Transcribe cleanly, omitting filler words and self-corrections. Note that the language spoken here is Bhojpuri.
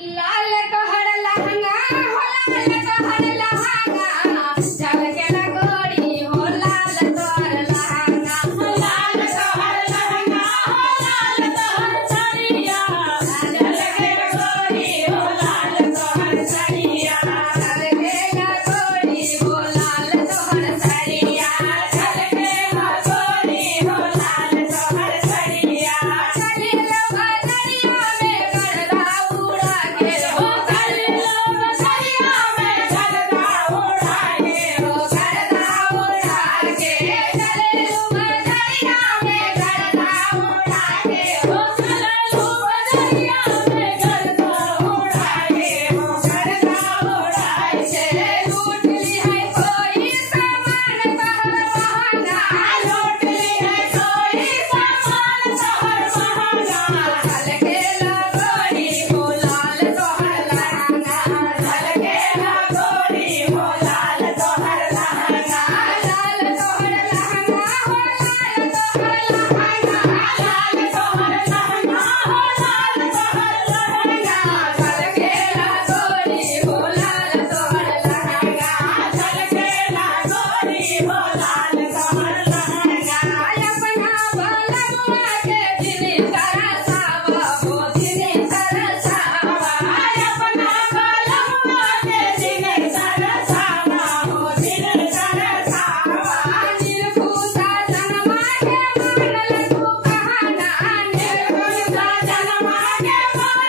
लाल तोहर लहंगा हो लाल तोहर लहंगा झलकेला गोरी हो लाल तोहर लहंगा लाल तोहर लहंगा हो लाल तोहर साड़िया झलकेला गोरी हो लाल तोहर साड़िया झलकेला गोरी हो लाल तोहर साड़िया झलकेला गोरी हो लाल तोहर साड़िया चली लो बजरिया में गरबा उड़ा के हो चली लो बजरिया में गरबा उड़ा के हो गरबा उड़ा के चली लो बजरिया में गरबा उड़ा के हो चली लो बजरिया में गरबा उड़ा के हो गरबा उड़ा के लूट ली है कोई सामान तोहर महंगा लूट ली है कोई सामान तोहर महंगा झलकेला गोरी हो लाल तोहर लहंगा झलकेला गोरी हो लाल तोहर लहंगा लाल तोहर लहंगा हो लाल तोहर लहंगा लाल तोहर लहंगा हो लाल तोहर लहंगा झलकेला गोरी हो लाल तोहर लहंगा झलकेला गोरी हो लाल तोहर लहंगा अपना बलमुआ के दिने तरसावा हो दिने तरसावा अपना बलमुआ के दिने तरसावा हो दिने तरसावा निर्भूता जन्मा के मानल तू कहाना निर्भूता जन्मा के मानल